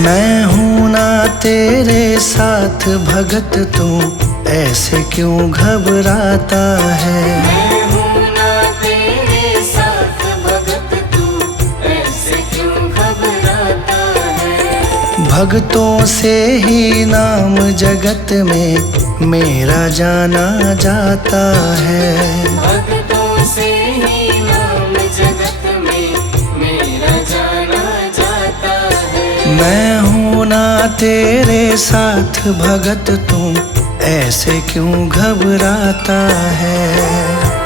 मैं हूँ ना तेरे साथ भगत, तू ऐसे क्यों घबराता है। मैं हूँ ना तेरे साथ भगत, तू ऐसे क्यों घबराता है। भक्तों से ही नाम जगत में मेरा जाना जाता है। भक्तों से ही नाम जगत में मेरा जाना जाता है। मैं हूँ ना तेरे साथ भगत, तू ऐसे क्यों घबराता है।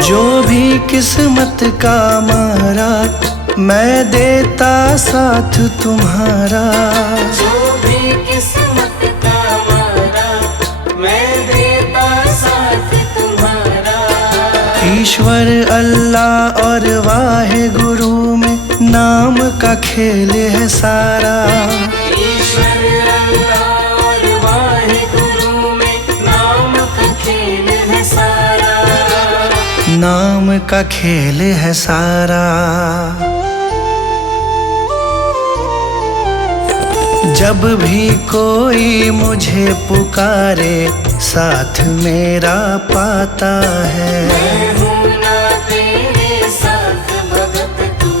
जो भी किस्मत का मारा, मैं देता साथ तुम्हारा। जो भी किस्मत का मारा, मैं देता साथ तुम्हारा। ईश्वर अल्लाह और वाहे गुरु में नाम का खेल है सारा। ईश्वर अल्लाह और वाहे गुरु में नाम का खेल है सारा। नाम का खेल है सारा। जब भी कोई मुझे पुकारे, साथ मेरा पाता है। मैं हूँ ना तेरे साथ भगत, तू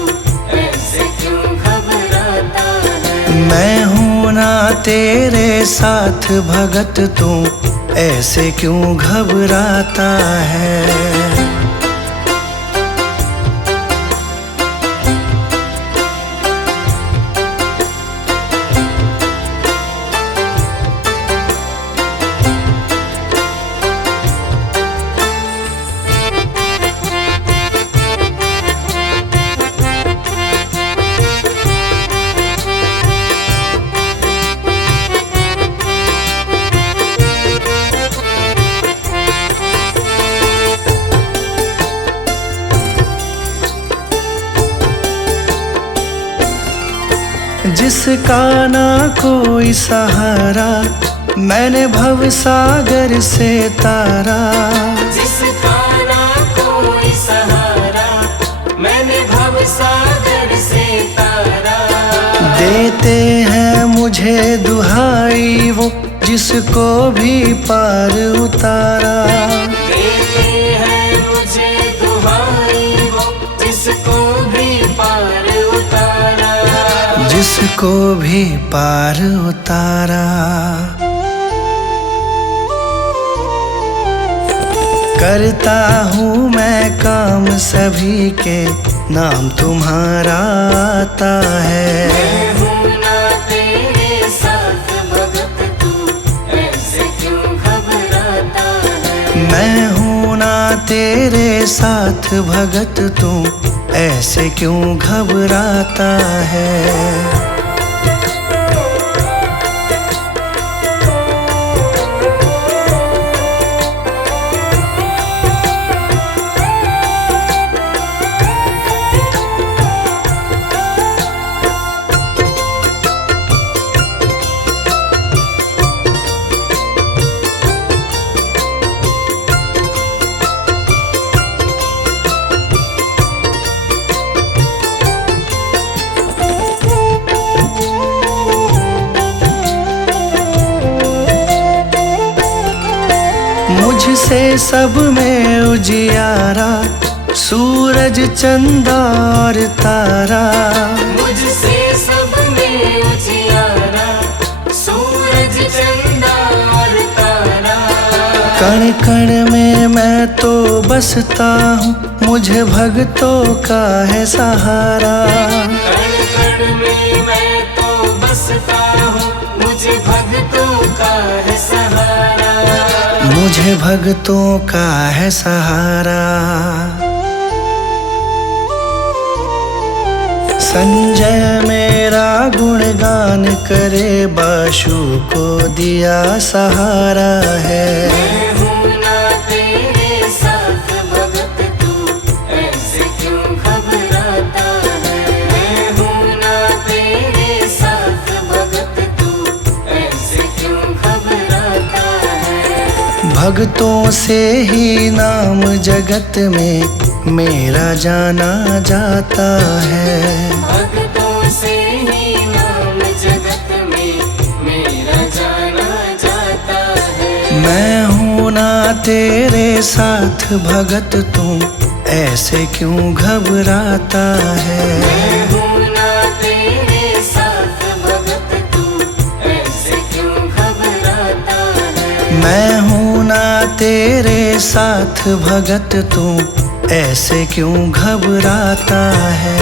ऐसे क्यों घबराता है। मैं हूँ ना तेरे साथ भगत, तू ऐसे क्यों घबराता है। जिसका ना कोई सहारा, मैंने भव सागर से तारा। जिसका ना कोई सहारा, मैंने भव सागर से तारा। देते हैं मुझे दुहाई वो, जिसको भी पार उतारा। देते हैं मुझे दुहाई वो, जिसको भी पार उतारा। जिसको भी पार उतारा। करता हूँ मैं काम सभी के, नाम तुम्हारा आता है। मैं हूँ ना तेरे साथ भगत, तू ऐसे क्यों घबराता है। मैं हूँ ना तेरे साथ भगत, तू ऐसे क्यों घबराता है। मुझसे सब में उजियारा, सूरज चंदा और तारा। मुझसे सब में उजियारा, सूरज चंदा और तारा। कण कण में मैं तो बसता हूँ, मुझे भक्तों का है सहारा। कण कण में मैं तो बसता हूँ, मुझे भक्तों का है सहारा। मुझे भक्तों का है सहारा। संजय मेरा गुणगान करे, बाशु को दिया सहारा है। मैं हूँ ना तेरे साथ भगत, तू ऐसे क्यों घबराता है। मैं हूँ ना तेरे साथ भगत, तू ऐसे क्यों घबराता है। भक्तों से ही नाम जगत में मेरा जाना जाता है। भक्तों से ही नाम जगत में मेरा जाना जाता है। मैं हूँ ना तेरे साथ भगत, तू ऐसे क्यों घबराता है। मैं हूँ ना तेरे साथ भगत, तू ऐसे क्यों घबराता है। मैं हूँ ना तेरे साथ भगत, तू ऐसे क्यों घबराता है।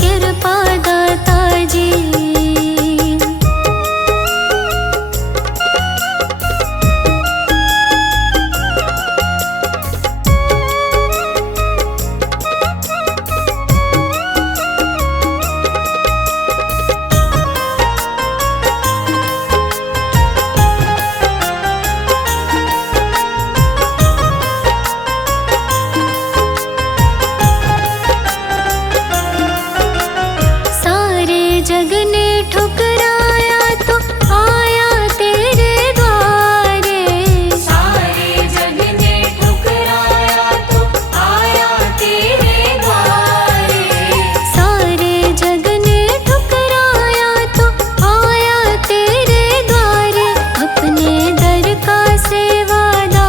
कृपा दाता जी। सारे जग ने ठुकराया तो आया तेरे द्वारे। सारे जग ने ठुकराया तो आया तेरे द्वारे। सारे जग ने ठुकराया तो आया तेरे द्वारे। अपने दर का सेवादार,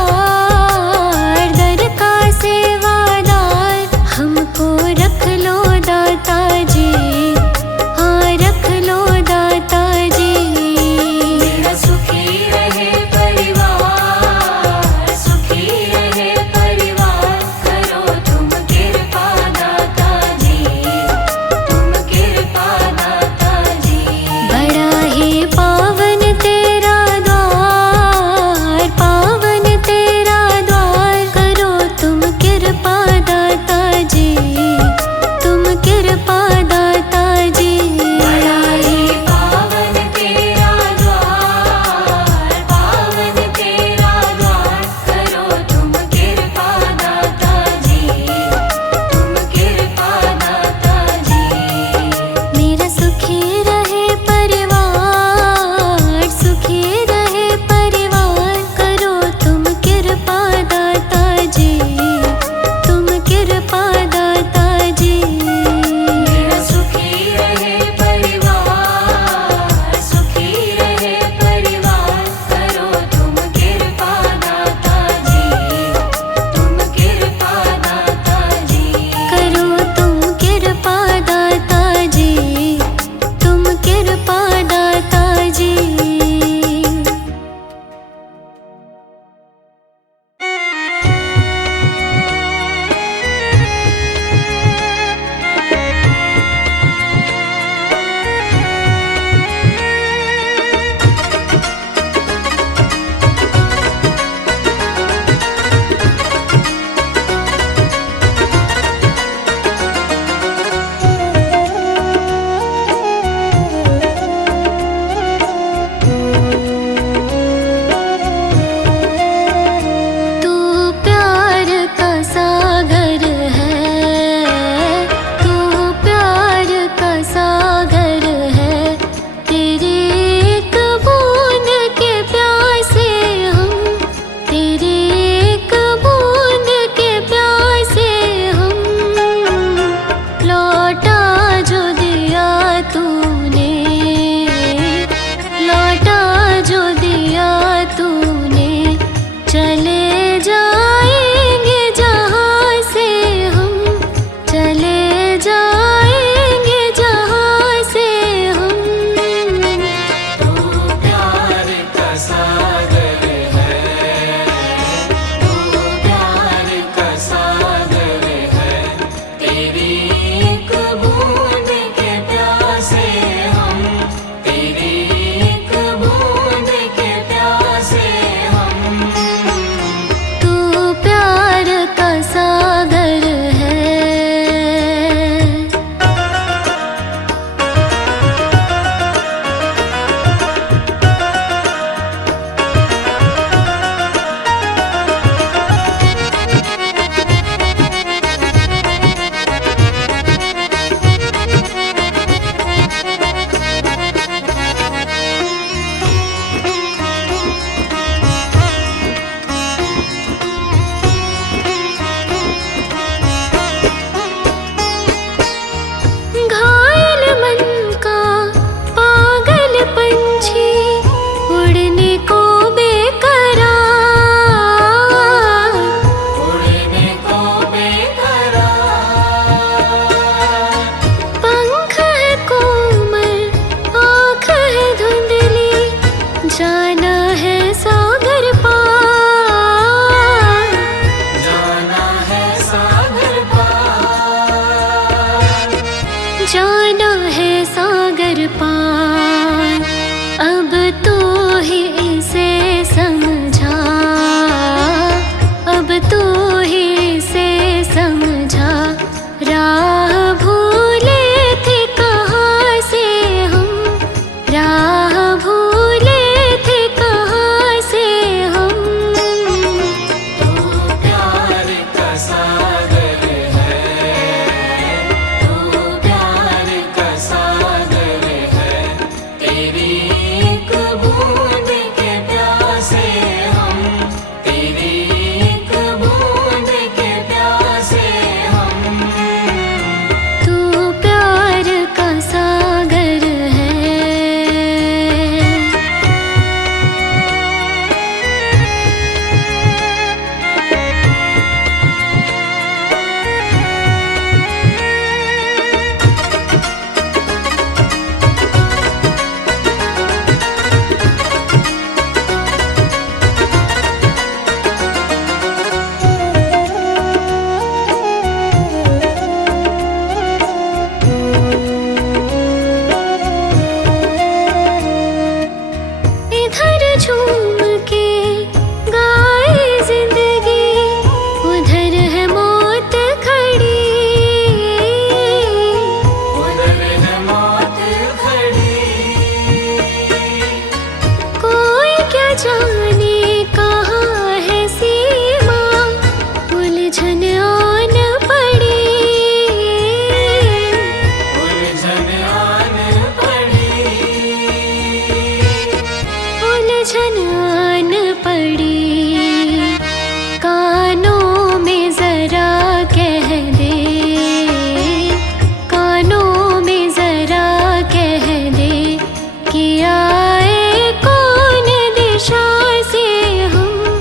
दर का सेवादार हमको रख लो दाता जी। हाँ रख लो जाना है सागर पार, अब तू ही इसे समझा, अब तू ही इसे समझा। राह भूले थे कहाँ से हम, राह भूले थे कहाँ से हम। तू प्यार का सागर है, तू प्यार का सागर है। तेरी एक बूंद के प्यासे हम, तेरी एक बूंद के प्यासे हम। तू प्यार का सागर है। इधर झूम के गाए जिंदगी, उधर है मौत खड़ी। उधर है मौत खड़ी। कोई क्या जाने कहाँ है सीमा, उलझन आन पड़ी। उलझन आन पड़ी। उलझन आन पड़ी। कानों में जरा कह दे, कानों में जरा कह दे कि आए कौन दिशा से हम,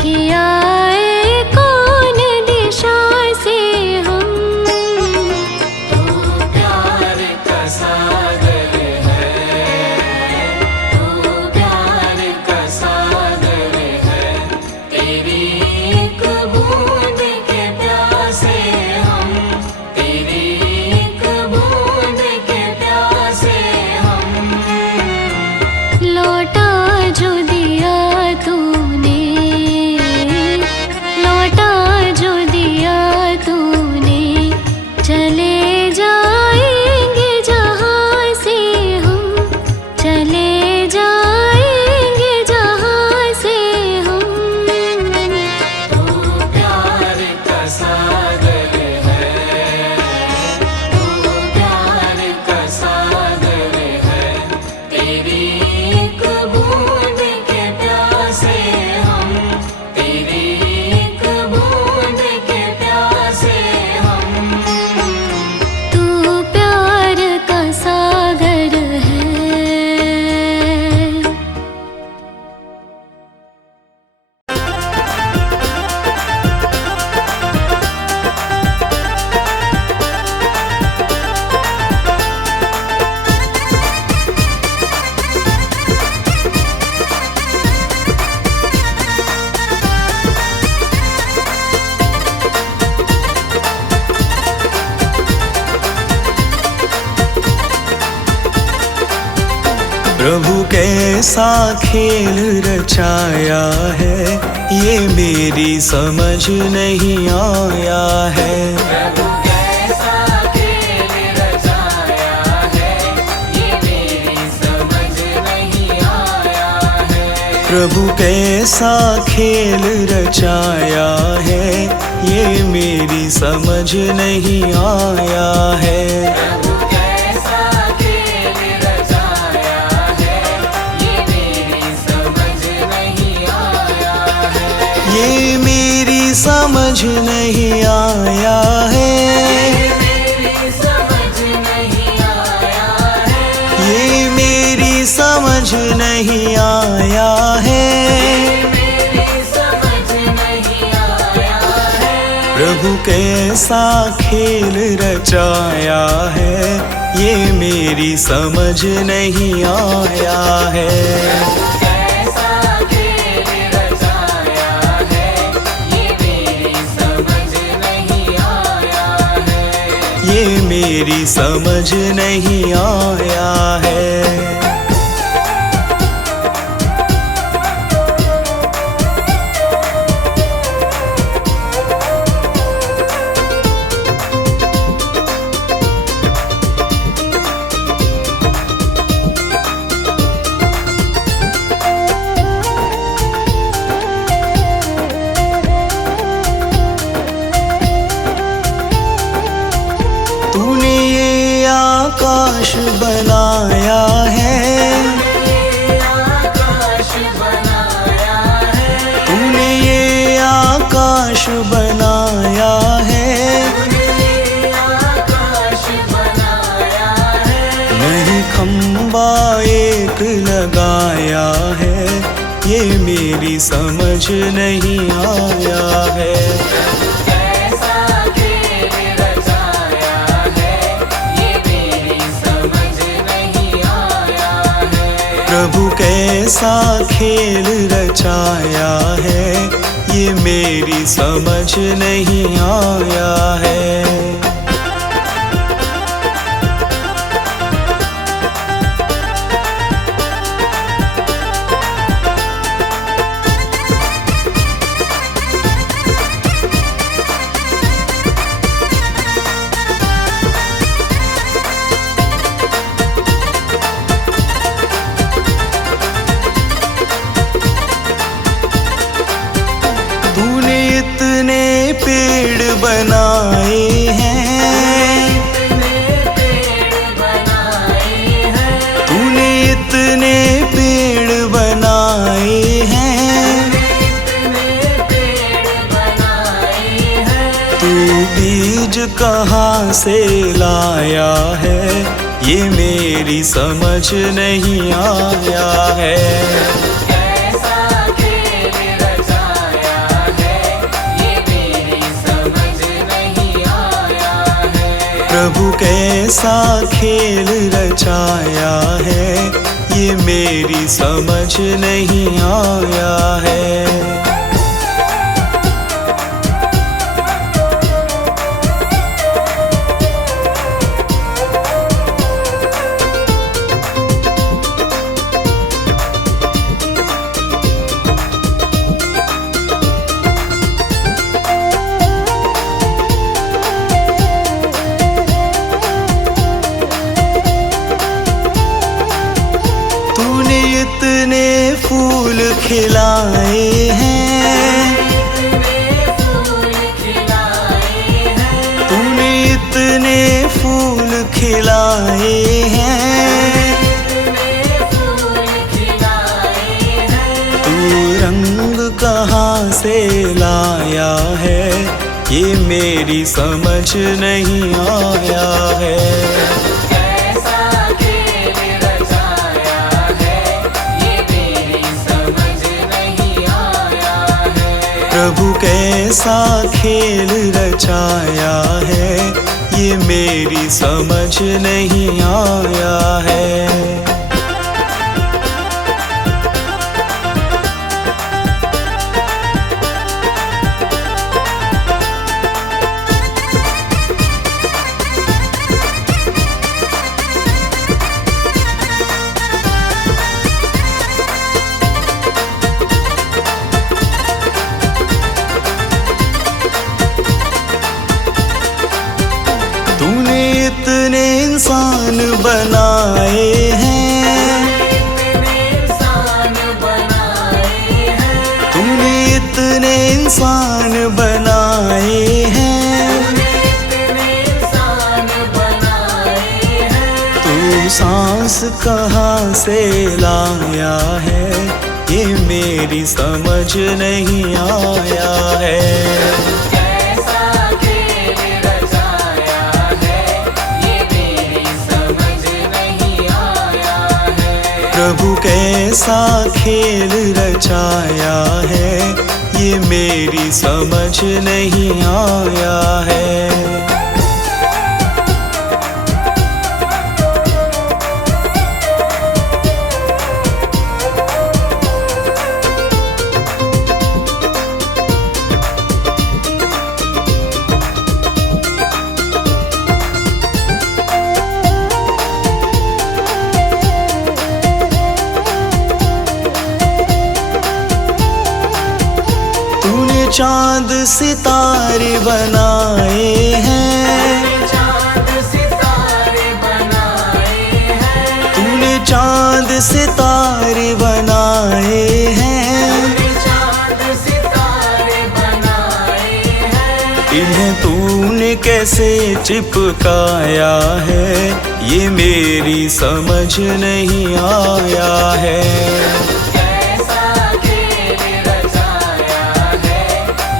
कि आए कौन दिशा से हम। तू प्यार का सागर है, तू प्यार का सागर है। तेरी एक बूंद के प्यासे हम, तेरी एक बूंद के प्यासे हम। लौटा जो दिया तूने, लौटा जो दिया तूने, चले जाएंगे जहाँ से हम, चले जाएंगे जहाँ से हम। तू प्यार का सागर है, तू प्यार का सागर है। तेरी एक बूंद के प्यासे हम, तेरी एक बूंद के प्यासे हम। तू प्यार का सागर है। प्रभु कैसा खेल रचाया है, ये मेरी समझ नहीं आया है। प्रभु कैसा खेल रचाया है, ये मेरी समझ नहीं आया है। प्रभु कैसा खेल रचाया है, ये मेरी समझ नहीं आया है। प्रभु कैसा खेल रचाया है, ये मेरी समझ नहीं आया है। ये मेरी समझ नहीं आया है। मेरी समझ नहीं आया है। ये मेरी समझ नहीं आया है। मेरी समझ नहीं आया है। प्रभु कैसा खेल रचाया है, ये मेरी समझ नहीं आया है। कैसा खेल रचाया है, ये मेरी समझ नहीं आया है। ये मेरी समझ नहीं आया है। तूने ये आकाश बनाया है, आकाश बनाया है, तूने ये आकाश बनाया है, आकाश बनाया है। नहीं खंबा एक लगाया है, ये मेरी समझ नहीं आया है। कैसा खेल रचाया है, ये मेरी समझ नहीं आया है। प्रभु कैसा खेल रचाया है, ये मेरी समझ नहीं आया है। तूने इतने पेड़ बनाए हैं, तूने इतने पेड़ बनाए हैं, तू बीज कहाँ से लाया है, ये मेरी समझ नहीं आया है। प्रभु कैसा खेल रचाया है, ये मेरी समझ नहीं आया है। तूने इतने फूल खिलाए हैं, तूने इतने फूल खिलाए हैं, तू रंग कहाँ से लाया है, ये मेरी समझ नहीं आया है। प्रभु कैसा खेल रचाया है, ये मेरी समझ नहीं आया है। तूने इतने इंसान बनाए हैं, तूने इतने इंसान बनाए हैं, तू सांस कहाँ से लाया है, ये मेरी समझ नहीं आया है। प्रभु कैसा खेल रचाया है, ये मेरी समझ नहीं आया है। चांद सितारे बनाए हैं, चांद सितारे बनाए हैं, तूने चांद सितारे बनाए हैं, चांद सितारे बनाए हैं। इन्हें तूने कैसे चिपकाया है, ये मेरी समझ नहीं आया है। कैसा खेल रचाया है,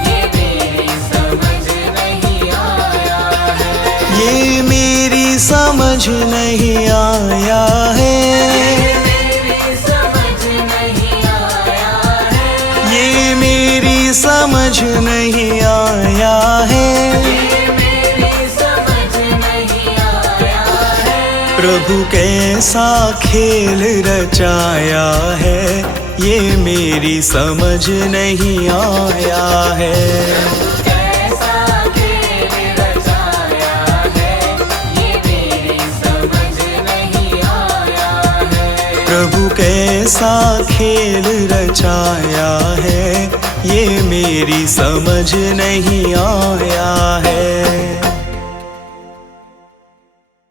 ये मेरी समझ नहीं आया है। ये मेरी समझ नहीं आया है, मेरी समझ नहीं आया है, ये मेरी समझ नहीं आया है। मेरी समझ नहीं आया है। प्रभु कैसा खेल रचाया है, ये मेरी समझ नहीं आया है। कैसा खेल रचाया है, ये मेरी समझ नहीं आया है। प्रभु कैसा खेल रचाया है, ये मेरी समझ नहीं आया है।